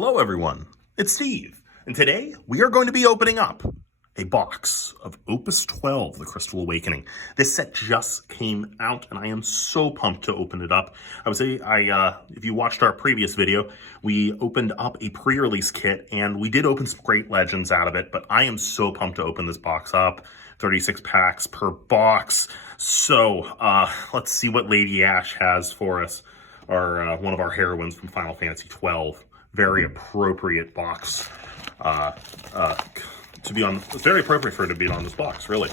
Hello everyone, it's Steve, and today we are going to be opening up a box of Opus XII, The Crystal Awakening. This set just came out, and I am so pumped to open it up. I would say, if you watched our previous video, we opened up a pre-release kit, and we did open some great legends out of it, but I am so pumped to open this box up. 36 packs per box. So, let's see what Lady Ash has for us, one of our heroines from Final Fantasy XII. Very appropriate box to be on. It's very appropriate for her to be on this box, really.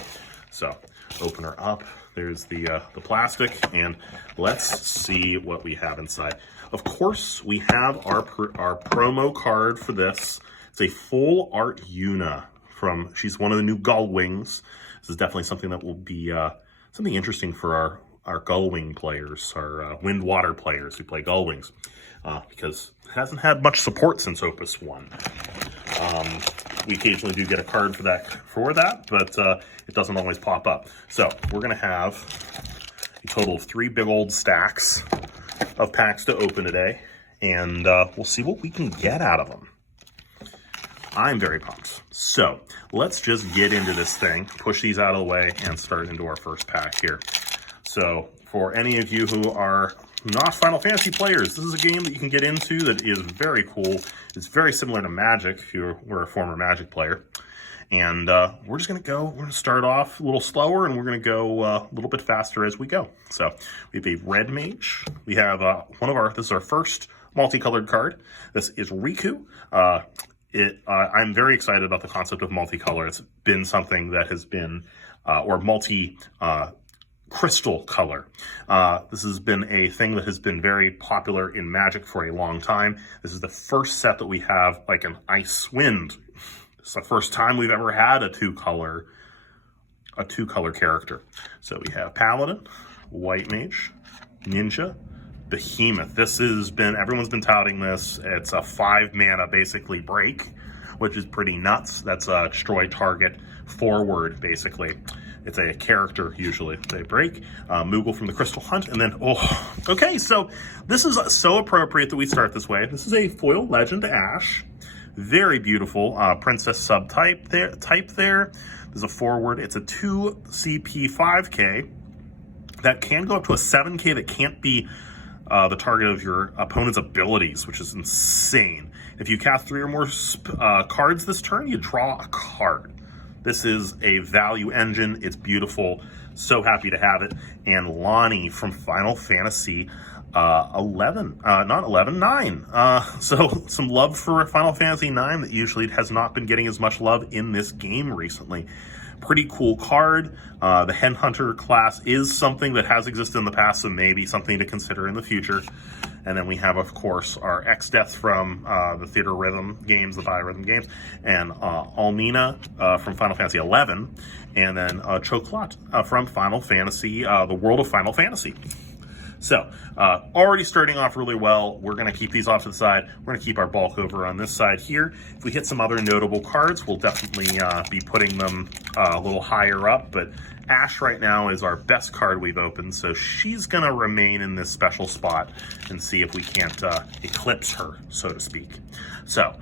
So, open her up. There's the plastic, and let's see what we have inside. Of course, we have our promo card for this. It's a full art Yuna she's one of the new Gull Wings. This is definitely something that will be something interesting for our Gull Wing players, our Wind Water players who play Gull Wings, because it hasn't had much support since Opus 1. We occasionally do get a card for that, but it doesn't always pop up. So we're going to have a total of 3 big old stacks of packs to open today, and we'll see what we can get out of them. I'm very pumped. So let's just get into this thing, push these out of the way, and start into our first pack here. So for any of you who are not Final Fantasy players, this is a game that you can get into that is very cool. It's very similar to Magic if you were a former Magic player. And we're going to start off a little slower, and we're going to go a little bit faster as we go. So we have a Red Mage. We have this is our first multicolored card. This is Riku. I'm very excited about the concept of multicolor. It's been something that has been, or crystal color. This has been a thing that has been very popular in Magic for a long time. This is the first set that we have like an Ice Wind. It's the first time we've ever had a two-color character. So we have Paladin, White Mage, Ninja, Behemoth. Everyone's been touting this. It's a 5-mana basically break, which is pretty nuts. That's a destroy target forward, basically. It's a character, usually. They break. Moogle from the Crystal Hunt, and then, okay, so this is so appropriate that we start this way. This is a foil Legend Ash. Very beautiful. Princess subtype there. There's a forward. It's a 2 CP 5K that can go up to a 7K that can't be the target of your opponent's abilities, which is insane. If you cast 3 or more cards this turn, you draw a card. This is a value engine. It's beautiful. So happy to have it. And Lonnie from Final Fantasy 9. So some love for Final Fantasy 9 that usually has not been getting as much love in this game recently. Pretty cool card. The Hen Hunter class is something that has existed in the past, so maybe something to consider in the future. And then we have, of course, our X-Death from the Theater Rhythm games, the Biorhythm games, and Almina from Final Fantasy XI, and then Chocolat from Final Fantasy, the World of Final Fantasy. So, already starting off really well. We're going to keep these off to the side. We're going to keep our bulk over on this side here. If we hit some other notable cards, we'll definitely be putting them a little higher up. But Ash right now is our best card we've opened, so she's going to remain in this special spot and see if we can't eclipse her, so to speak. So,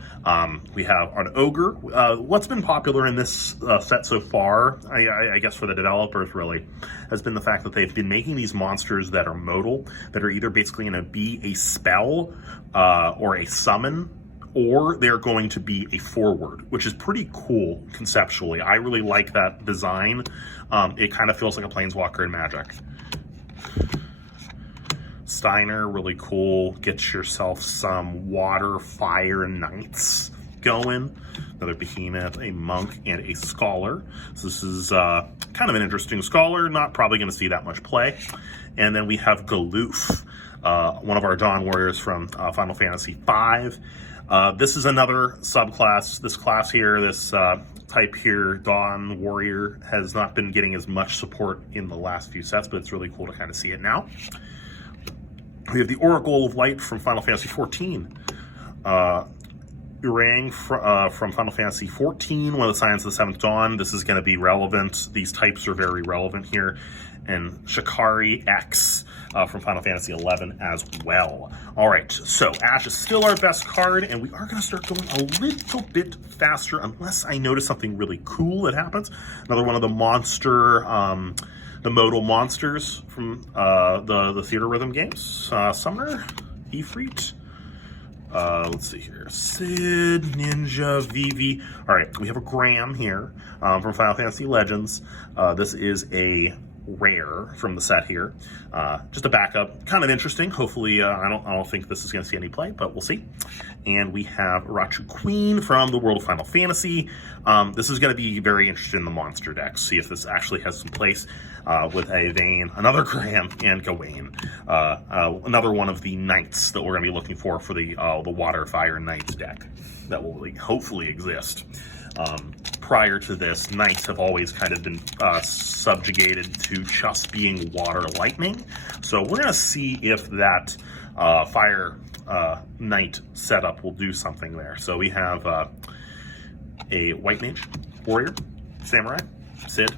we have an Ogre. What's been popular in this set so far, I guess for the developers really, has been the fact that they've been making these monsters that are modal, that are either basically going to be a spell or a summon, or they're going to be a forward, which is pretty cool conceptually. I really like that design. It kind of feels like a Planeswalker in Magic. Steiner, really cool. Get yourself some water, fire, knights going. Another Behemoth, a Monk, and a Scholar. So this is kind of an interesting Scholar. Not probably going to see that much play. And then we have Galoof, one of our Dawn Warriors from Final Fantasy V. This is another subclass. This class here, this type here, Dawn Warrior, has not been getting as much support in the last few sets, but it's really cool to kind of see it now. We have the Oracle of Light from Final Fantasy XIV. Urang from Final Fantasy XIV, one of the Scions of the Seventh Dawn. This is going to be relevant. These types are very relevant here. And Shikari X from Final Fantasy XI as well. All right, so Ash is still our best card, and we are going to start going a little bit faster unless I notice something really cool that happens. Another one of the the modal monsters from the Theater Rhythm games. Summoner, Ifrit. Let's see here. Sid, Ninja, Vivi. All right, we have a Graham here from Final Fantasy Legends. This is a rare from the set here. Just a backup, kind of interesting. Hopefully, I don't think this is going to see any play, but we'll see. And we have Rachu Queen from the world of Final Fantasy. This is going to be very interested in the monster deck. See if this actually has some place with a Vayne, another Graham, and Gawain. Another one of the knights that we're going to be looking for the Water Fire Knights deck that will hopefully exist. Prior to this, knights have always kind of been subjugated to just being water lightning. So we're going to see if that fire knight setup will do something there. So we have a white mage, warrior, samurai, Sid.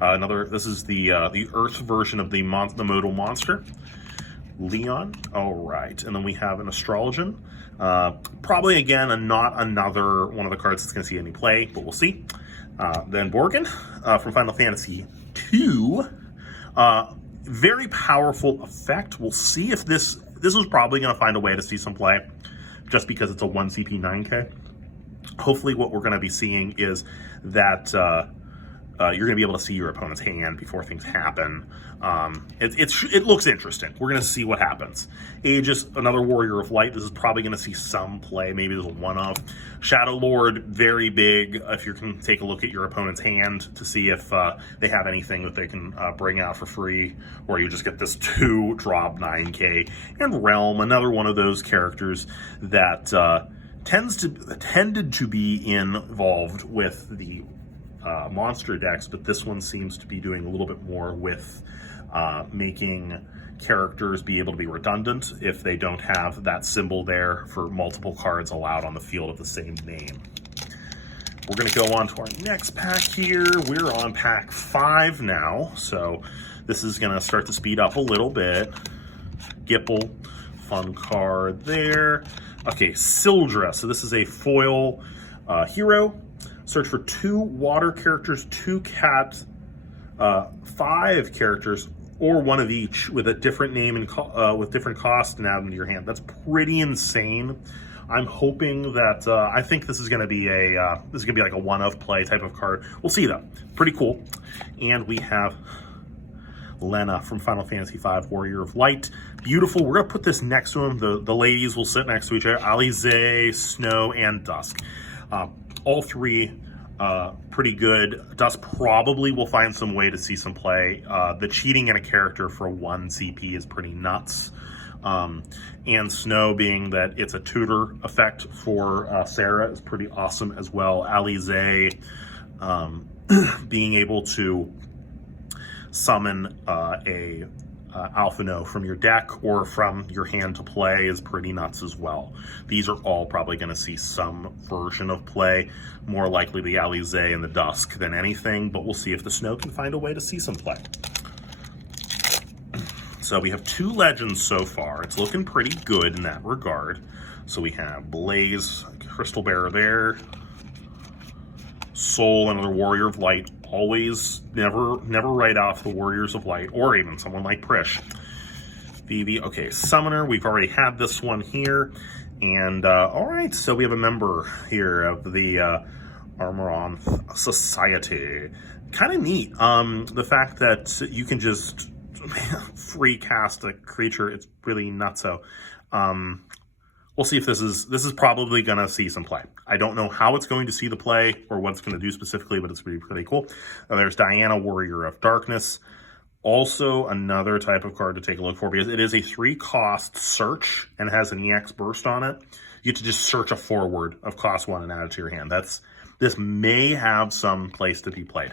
This is the earth version of the modal monster, Leon. All right, and then we have an astrologian. Probably again not another one of the cards that's going to see any play, but we'll see. Then Borgin from Final Fantasy II. Very powerful effect. We'll see if this was probably going to find a way to see some play, just because it's a 1 CP 9K. Hopefully, what we're going to be seeing is that you're going to be able to see your opponent's hand before things happen. It looks interesting. We're going to see what happens. Aegis, another Warrior of Light. This is probably going to see some play. Maybe there's a one-off. Shadow Lord, very big. If you can take a look at your opponent's hand to see if they have anything that they can bring out for free, or you just get this 2-drop 9K. And Realm, another one of those characters that tended to be involved with the monster decks, but this one seems to be doing a little bit more with making characters be able to be redundant if they don't have that symbol there for multiple cards allowed on the field of the same name. We're going to go on to our next pack here. We're on pack 5 now, so this is going to start to speed up a little bit. Gipple, fun card there. Okay, Sildra. So this is a foil hero. Search for 2 water characters, 2 cat, 5 characters, or one of each with a different name and with different cost, and add them to your hand. That's pretty insane. I'm hoping that I think this is going to be like a one-of play type of card. We'll see though. Pretty cool. And we have Lena from Final Fantasy V, Warrior of Light. Beautiful. We're going to put this next to him. The ladies will sit next to each other. Alize, Snow, and Dusk. All 3 pretty good. Dusk probably will find some way to see some play. The cheating in a character for 1 CP is pretty nuts. And Snow, being that it's a tutor effect for Sarah, is pretty awesome as well. Alize being able to summon a Alphino from your deck or from your hand to play is pretty nuts as well. These are all probably going to see some version of play, more likely the Alize and the Dusk than anything, but we'll see if the Snow can find a way to see some play. So we have 2 legends so far. It's looking pretty good in that regard. So we have Blaze, Crystal Bearer there, Soul, another Warrior of Light. Always, never write off the Warriors of Light, or even someone like Prish. Vivi, okay, Summoner, we've already had this one here. And, all right, so we have a member here of the Armoron Society. Kind of neat. The fact that you can just free cast a creature, it's really nutso. We'll see if this is probably going to see some play. I don't know how it's going to see the play or what it's going to do specifically, but it's pretty cool. There's Diana, Warrior of Darkness. Also another type of card to take a look for, because it is a 3-cost search and has an EX burst on it. You get to just search a forward of cost 1 and add it to your hand. This may have some place to be played.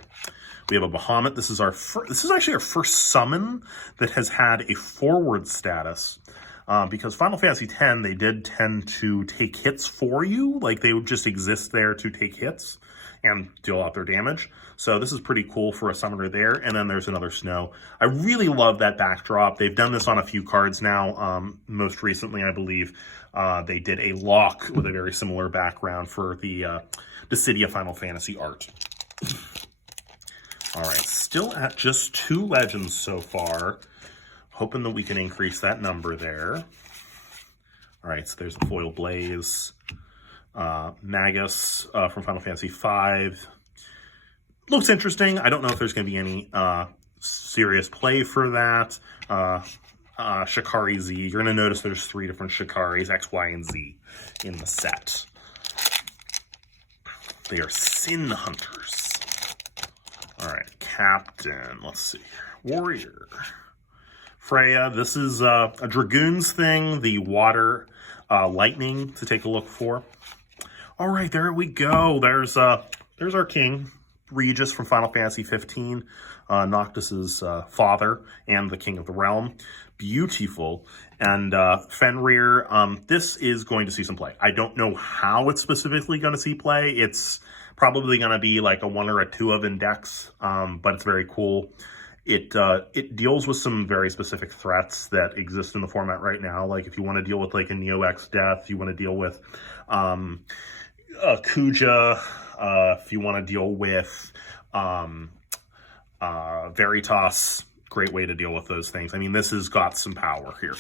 We have a Bahamut. This is actually our first summon that has had a forward status. Because Final Fantasy X, they did tend to take hits for you. Like, they would just exist there to take hits. and deal out their damage. So this is pretty cool for a summoner there. And then there's another snow. I really love that backdrop. They've done this on a few cards now. Most recently, I believe, they did a lock with a very similar background for the City of Final Fantasy art. All right, still at just 2 legends so far. Hoping that we can increase that number there. All right, so there's a foil Blaze. Magus from Final Fantasy V. Looks interesting. I don't know if there's going to be any serious play for that. Shikari Z. You're going to notice there's 3 different Shikaris, X, Y, and Z in the set. They are Sin Hunters. All right, Captain. Let's see. Warrior. Freya. This is a Dragoons thing. The water lightning to take a look for. All right, there we go. There's our king, Regis from Final Fantasy 15, Noctis's father and the king of the realm. Beautiful. And Fenrir, this is going to see some play. I don't know how it's specifically going to see play. It's probably going to be like a 1 or a 2 of index, but it's very cool. It deals with some very specific threats that exist in the format right now. Like if you want to deal with like a Neo X death, you want to deal with Kuja, if you want to deal with Veritas, great way to deal with those things. I mean, this has got some power here.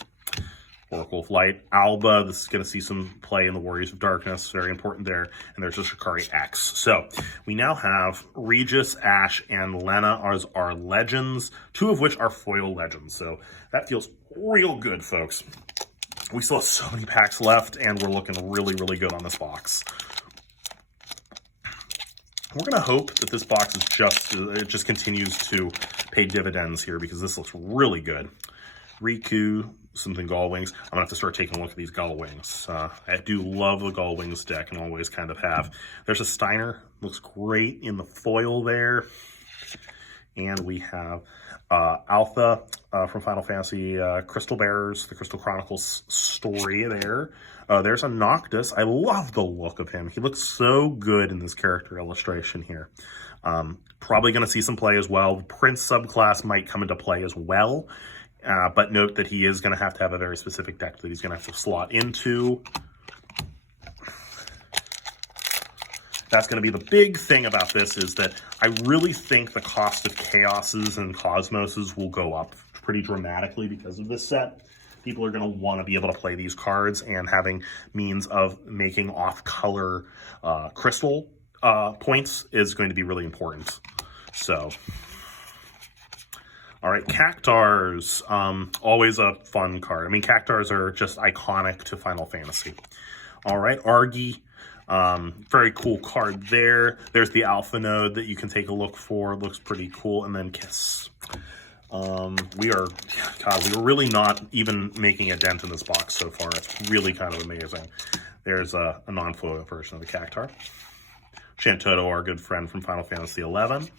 Oracle of Light, Alba, this is going to see some play in the Warriors of Darkness, very important there. And there's a Shikari X. So we now have Regis, Ash, and Lena as our legends, 2 of which are foil legends. So that feels real good, folks. We still have so many packs left, and we're looking really, really good on this box. We're going to hope that this box is just continues to pay dividends here, because this looks really good. Riku, something Gull Wings. I'm going to have to start taking a look at these Gull Wings. I do love the Gull Wings deck and always kind of have. There's a Steiner. Looks great in the foil there. And we have Alpha from Final Fantasy Crystal Bearers, the Crystal Chronicles story there. There's a Noctis. I love the look of him. He looks so good in this character illustration here. Probably going to see some play as well. Prince subclass might come into play as well. But note that he is going to have a very specific deck that he's going to have to slot into. That's going to be the big thing about this, is that I really think the cost of Chaoses and Cosmoses will go up pretty dramatically because of this set. People are going to want to be able to play these cards, and having means of making off-color crystal points is going to be really important. So... all right, Cactars, always a fun card. I mean, Cactars are just iconic to Final Fantasy. All right, Argy, very cool card there. There's the Alpha Node that you can take a look for. Looks pretty cool. And then Kiss. We are really not even making a dent in this box so far. It's really kind of amazing. There's a non-foil version of the Cactar. Shantoto, our good friend from Final Fantasy XI.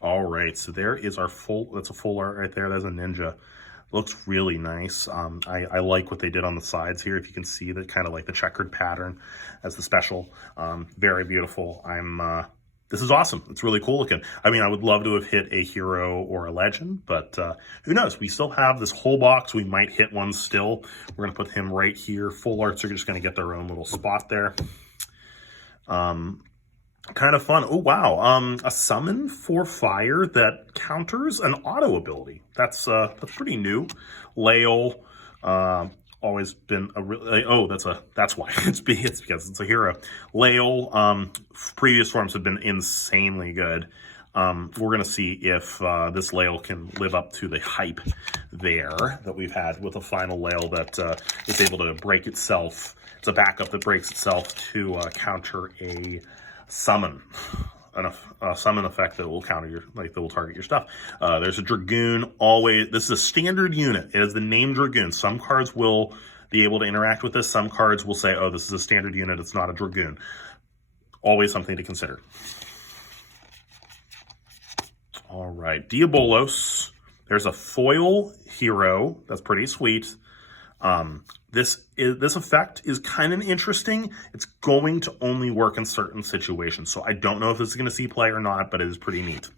All right, so there is our that's a full art right there. That's a ninja. Looks really nice. I like what they did on the sides here. If you can see that kind of like the checkered pattern as the special. Very beautiful. This is awesome. It's really cool looking. I mean, I would love to have hit a hero or a legend, but who knows? We still have this whole box. We might hit one still. We're going to put him right here. Full arts are just going to get their own little spot there. Kind of fun. Oh, wow. A summon for fire that counters an auto ability. That's pretty new. Lael, always been a really, that's why. It's because it's a hero. Lael, previous forms have been insanely good. We're going to see if this Lael can live up to the hype there that we've had with a final Lael that is able to break itself. It's a backup that breaks itself to counter a summon, a summon effect that will counter your, that will target your stuff. There's a Dragoon. Always, this is a standard unit. It is the name Dragoon. Some cards will be able to interact with this. Some cards will say, oh, this is a standard unit. It's not a Dragoon. Always something to consider. All right, Diabolos. There's a foil hero. That's pretty sweet. This effect is kind of interesting. It's going to only work in certain situations, so I don't know if this is going to see play or not, but it is pretty neat.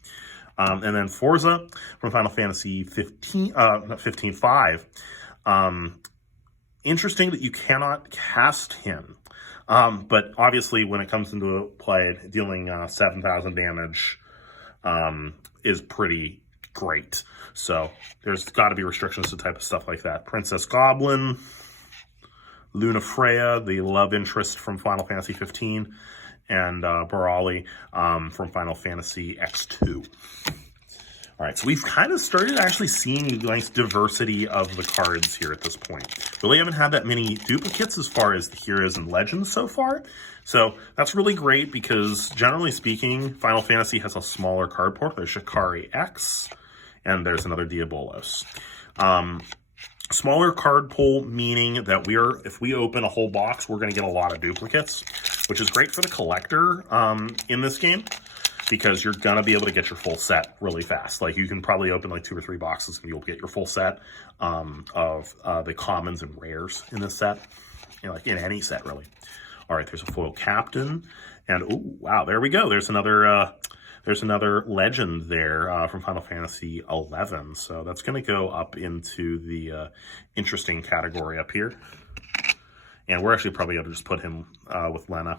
And then Forza from Final Fantasy 15-5. Interesting that you cannot cast him. But obviously, when it comes into play, dealing 7,000 damage is pretty great. So there's got to be restrictions to type of stuff like that. Princess Goblin, Luna Freya, the love interest from Final Fantasy 15, and Barali from Final Fantasy X2. All right, so we've kind of started actually seeing a nice diversity of the cards here at this point. Really haven't had that many duplicates as far as the heroes and legends so far. So that's really great because generally speaking, Final Fantasy has a smaller card pool. There's Shikari X, and there's another Diabolos. Smaller card pool meaning that if we open a whole box, we're going to get a lot of duplicates, which is great for the collector in this game, because you're going to be able to get your full set really fast. Like, you can probably open like 2 or 3 boxes and you'll get your full set of the commons and rares in this set, like in any set, really. All right, there's a foil captain, and oh, wow, there we go. There's another legend there from Final Fantasy XI. So that's going to go up into the interesting category up here. And we're actually probably going to just put him with Lena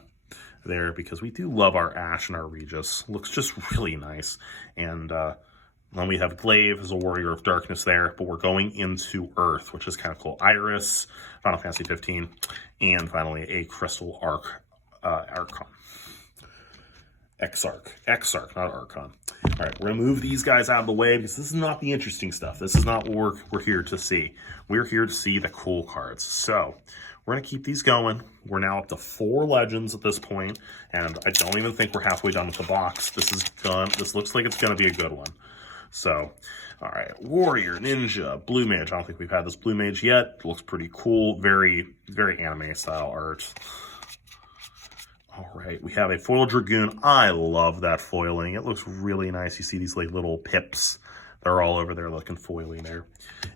there, because we do love our Ashe and our Regis. Looks just really nice. And then we have Glaive as a Warrior of Darkness there, but we're going into Earth, which is kind of cool. Iris, Final Fantasy 15, and finally a Crystal Archon. Exarch, not Archon. All right, we're going to move these guys out of the way because this is not the interesting stuff. This is not what we're here to see. We're here to see the cool cards. So we're going to keep these going. We're now up to 4 legends at this point, and I don't even think we're halfway done with the box. This is done. This looks like it's going to be a good one. So, all right, Warrior, Ninja, Blue Mage. I don't think we've had this Blue Mage yet. It looks pretty cool. Very, very anime style art. All right, we have a foil Dragoon. I love that foiling. It looks really nice. You see these like little pips. They're all over there looking foily there.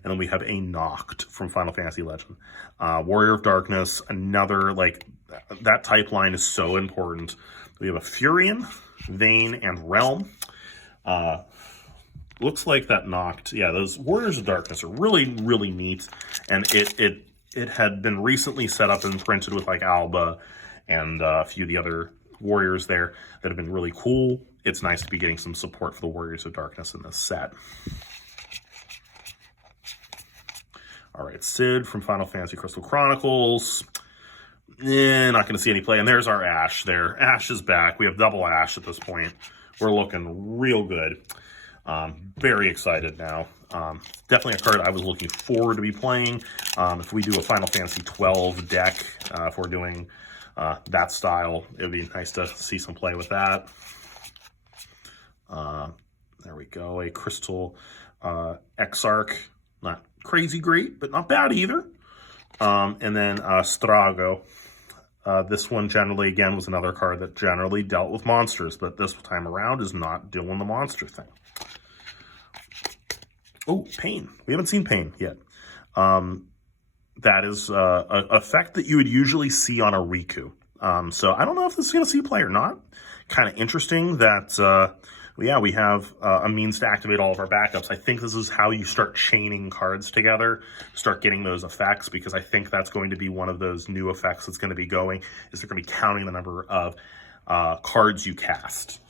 And then we have a Noct from Final Fantasy Legend. Warrior of Darkness, another, like, that type line is so important. We have a Furion, Vayne, and Realm. Looks like that Noct. Yeah, those Warriors of Darkness are really, really neat. And it had been recently set up and printed with, like, Alba and a few of the other warriors there that have been really cool. It's nice to be getting some support for the Warriors of Darkness in this set. All right, Cid from Final Fantasy Crystal Chronicles. Not going to see any play. And there's our Ashe there. Ashe is back. We have double Ashe at this point. We're looking real good. Very excited now. Definitely a card I was looking forward to be playing. If we do a Final Fantasy 12 deck, if we're doing that style, it would be nice to see some play with that. There we go, a Crystal Exarch. Not crazy great, but not bad either. And then Strago. This one generally, again, was another card that generally dealt with monsters, but this time around is not doing the monster thing. Oh, Pain. We haven't seen Pain yet. That is an effect that you would usually see on a Riku. So I don't know if this is going to see play or not. Kind of interesting that, yeah, we have a means to activate all of our backups. I think this is how you start chaining cards together, start getting those effects, because I think that's going to be one of those new effects that's going to be going, is they're going to be counting the number of cards you cast.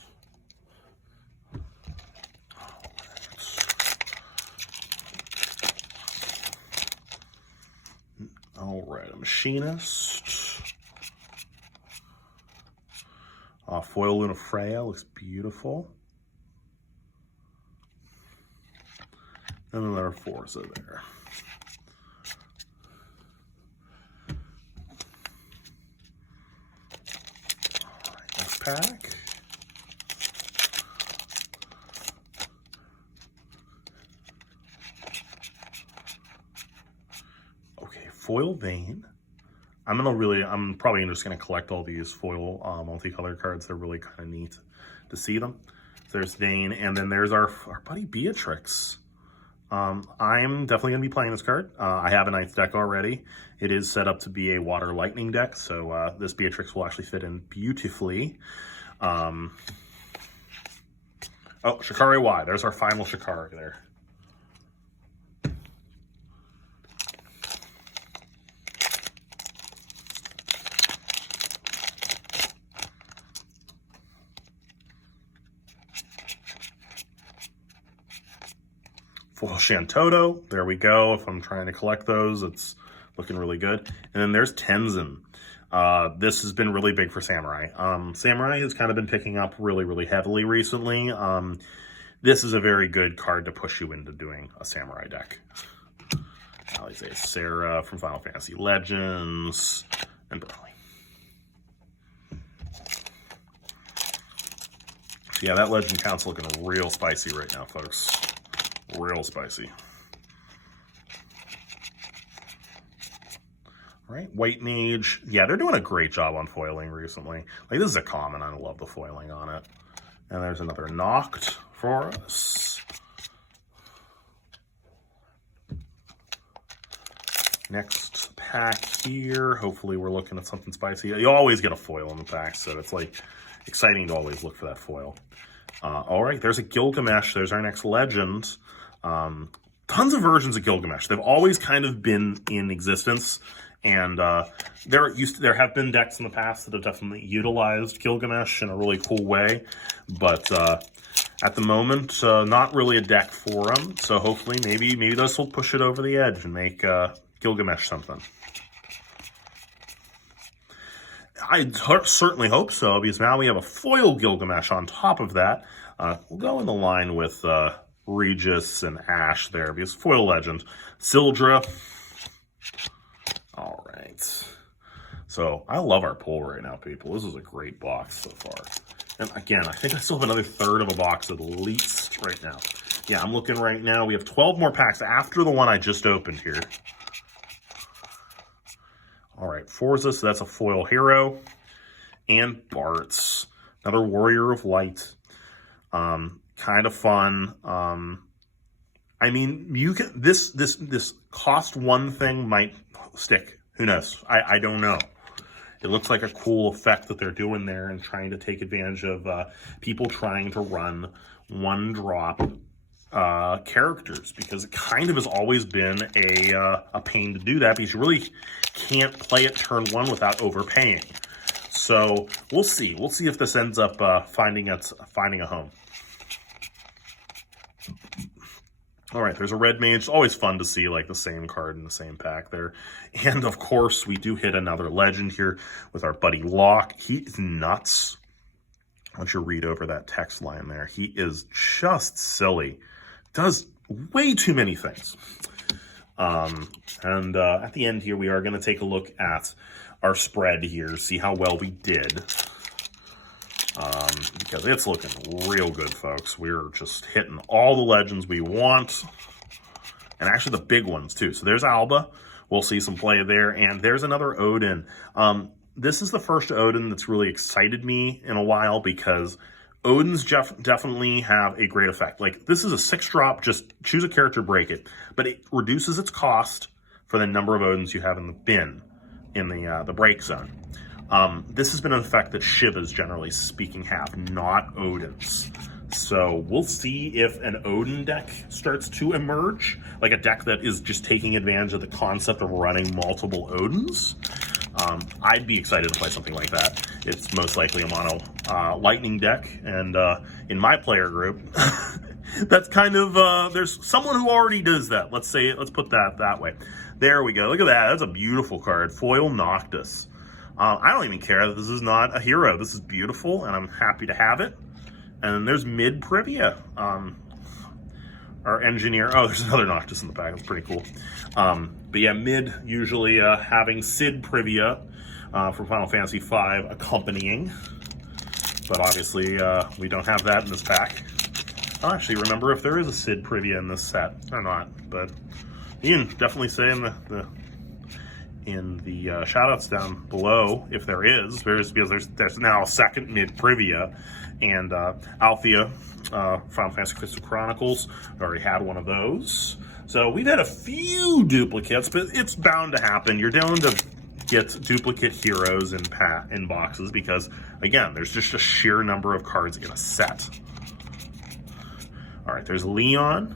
All right, a Machinist. Foil Luna Freya looks beautiful. And then there are Forza there. All right, next pack. Okay, foil Vayne. I'm probably just gonna collect all these foil multicolored cards. They're really kind of neat to see them. So there's Vayne, and then there's our buddy Beatrix. I'm definitely going to be playing this card. I have a 9th deck already. It is set up to be a water lightning deck, so this Beatrix will actually fit in beautifully. Oh, Shikari Y. There's our final Shikari there. Foil Shantoto, there we go. If I'm trying to collect those, it's looking really good. And then there's Tenzin. This has been really big for Samurai. Samurai has kind of been picking up really heavily recently. This is a very good card to push you into doing a Samurai deck. Alize Sarah from Final Fantasy Legends, and Burley. So yeah, that Legend count's looking real spicy right now, folks. Real spicy. All right, White Mage. Yeah, they're doing a great job on foiling recently. Like, this is a common. I love the foiling on it. And there's another Noct for us. Next pack here. Hopefully we're looking at something spicy. You always get a foil in the pack, so it's like exciting to always look for that foil. All right, there's a Gilgamesh. There's our next legend. Tons of versions of Gilgamesh. They've always kind of been in existence, and there have been decks in the past that have definitely utilized Gilgamesh in a really cool way, but at the moment, not really a deck for them. So hopefully, maybe this will push it over the edge and make Gilgamesh something. I certainly hope so, because now we have a foil Gilgamesh on top of that. We'll go in the line with Regis and Ash there, because foil legend. Sildra. All right. So I love our pull right now, people. This is a great box so far. And again, I think I still have another third of a box at least right now. Yeah, I'm looking right now. We have 12 more packs after the one I just opened here. All right, Forza, so that's a foil hero. And Bartz, another Warrior of Light. Kind of fun. I mean, you can this cost one thing might stick. Who knows? I don't know. It looks like a cool effect that they're doing there and trying to take advantage of people trying to run one drop characters, because it kind of has always been a pain to do that, because you really can't play it turn one without overpaying. So we'll see. We'll see if this ends up finding a home. All right, there's a Red Mage. It's always fun to see like the same card in the same pack there. And of course, we do hit another legend here with our buddy Locke. He is nuts. Why don't you read over that text line there? He is just silly. Does way too many things. At the end here, we are going to take a look at our spread here, see how well we did. Because it's looking real good, folks. We're just hitting all the legends we want. And actually the big ones, too. So there's Alba. We'll see some play there. And there's another Odin. This is the first Odin that's really excited me in a while, because Odins definitely have a great effect. Like, this is a 6-drop, just choose a character, break it. But it reduces its cost for the number of Odins you have in the bin, in the break zone. This has been an effect that Shivas, generally speaking, have, not Odins. So we'll see if an Odin deck starts to emerge, like a deck that is just taking advantage of the concept of running multiple Odins. I'd be excited to play something like that. It's most likely a mono lightning deck, and in my player group, that's kind of, there's someone who already does that. Let's put that way. There we go. Look at that. That's a beautiful card. Foil Noctis. I don't even care that this is not a hero. This is beautiful, and I'm happy to have it. And then there's Mid Privia, our engineer. Oh, there's another Noctis in the pack. That's pretty cool. But yeah, Mid usually having Sid Privia from Final Fantasy V accompanying. But obviously, we don't have that in this pack. I don't actually remember if there is a Sid Privia in this set or not. But you can definitely say in the shout-outs down below, if there is. Because there's now a second mid-privia, and Althea, Final Fantasy Crystal Chronicles, already had one of those. So we've had a few duplicates, but it's bound to happen. You're down to get duplicate heroes in boxes because, again, there's just a sheer number of cards in a set. All right, there's Leon,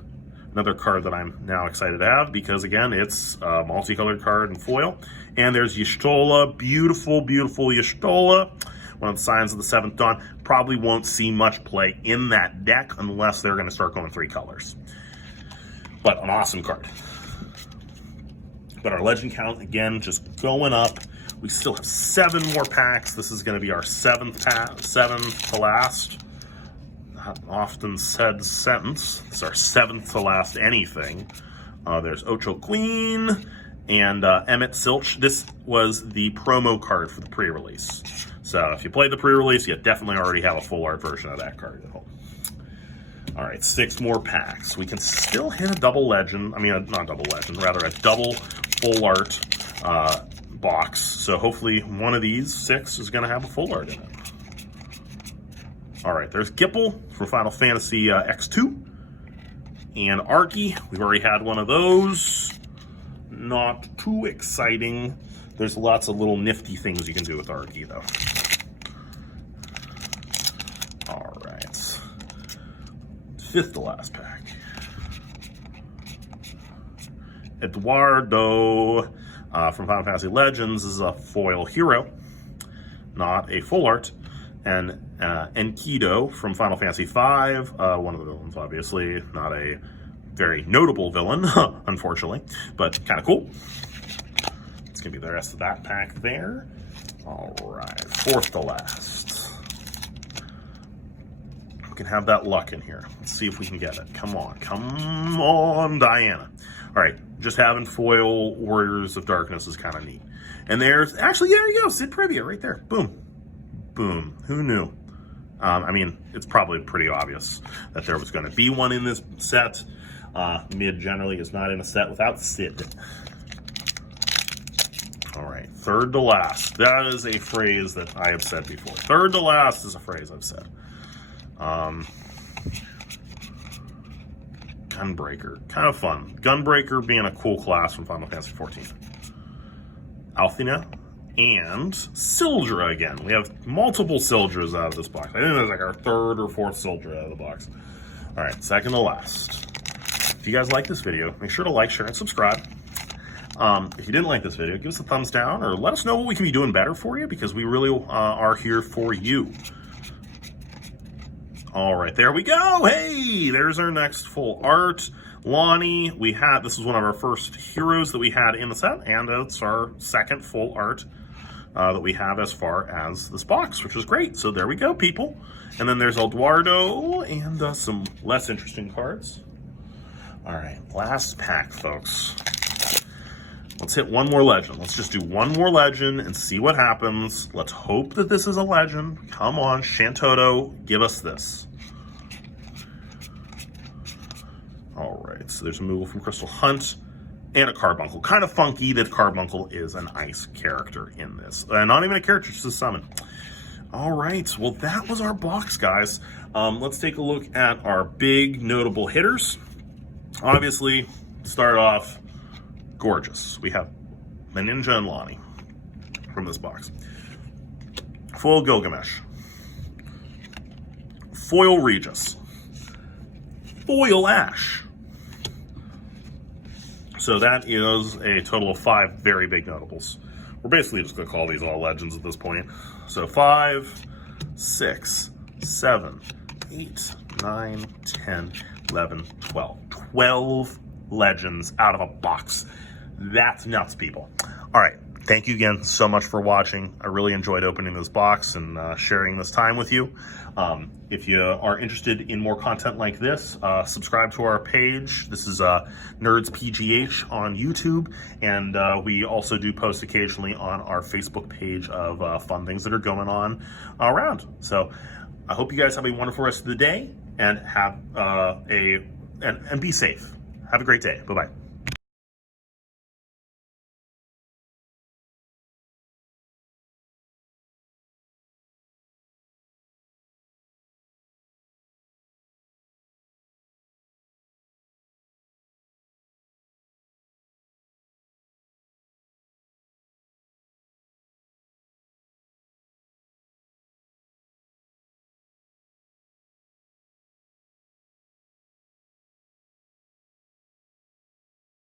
another card that I'm now excited to have because, again, it's a multicolored card and foil. And there's Y'shtola, beautiful, beautiful Y'shtola, one of the Signs of the Seventh Dawn. Probably won't see much play in that deck unless they're going to start going 3 colors. But an awesome card. But our legend count, again, just going up. We still have 7 more packs. This is going to be our 7th to last. Not often said sentence. It's our 7th to last anything. There's Ocho Queen and Emmett Silch. This was the promo card for the pre-release. So if you played the pre-release, you definitely already have a full art version of that card at home. All right, 6 more packs. We can still hit a double legend. I mean, not double legend, rather a double full art box. So hopefully one of these 6 is going to have a full art in it. All right, there's Gipple from Final Fantasy X2. And Arky, we've already had one of those. Not too exciting. There's lots of little nifty things you can do with Arky, though. All right. 5th to last pack. Eduardo from Final Fantasy Legends is a foil hero, not a full art. And Enkidu from Final Fantasy V, one of the villains, obviously, not a very notable villain, unfortunately, but kind of cool. It's going to be the rest of that pack there. All right, 4th to last. We can have that luck in here. Let's see if we can get it. Come on, Diana. All right, just having foil Warriors of Darkness is kind of neat. And there's, actually, there you go, Sid Privia right there. Boom. Boom. Who knew? I mean, it's probably pretty obvious that there was going to be one in this set. Mid generally is not in a set without Sid. All right, 3rd to last. That is a phrase that I have said before. 3rd to last is a phrase I've said. Gunbreaker, kind of fun. Gunbreaker being a cool class from Final Fantasy XIV. Althea and Sildra again. We have multiple Sildras out of this box. I think that's like our 3rd or 4th Sildra out of the box. All right, 2nd to last. If you guys like this video, make sure to like, share, and subscribe. If you didn't like this video, give us a thumbs down or let us know what we can be doing better for you because we really are here for you. All right, there we go. Hey, there's our next full art. Lonnie, this is one of our first heroes that we had in the set, and it's our 2nd full art that we have as far as this box, which was great. So there we go, people. And then there's Eduardo and some less interesting cards. All right, last pack, folks. Let's hit one more legend. Let's just do one more legend and see what happens. Let's hope that this is a legend. Come on, Shantoto, give us this. All right, so there's a Moogle from Crystal Hunt and a Carbuncle. Kind of funky that Carbuncle is an ice character in this. Not even a character, just a summon. All right, well, that was our box, guys. Let's take a look at our big notable hitters. Obviously, start off gorgeous. We have Ninja and Lonnie from this box. Foil Gilgamesh. Foil Regis. Foil Ash. So that is a total of 5 very big notables. We're basically just going to call these all legends at this point. So 5, 6, 7, 8, 9, 10, 11, 12. 12 legends out of a box. That's nuts, people. All right. Thank you again so much for watching. I really enjoyed opening this box and sharing this time with you. If you are interested in more content like this, subscribe to our page. This is Nerds PGH on YouTube, and we also do post occasionally on our Facebook page of fun things that are going on around. So I hope you guys have a wonderful rest of the day and have and be safe. Have a great day. Bye-bye.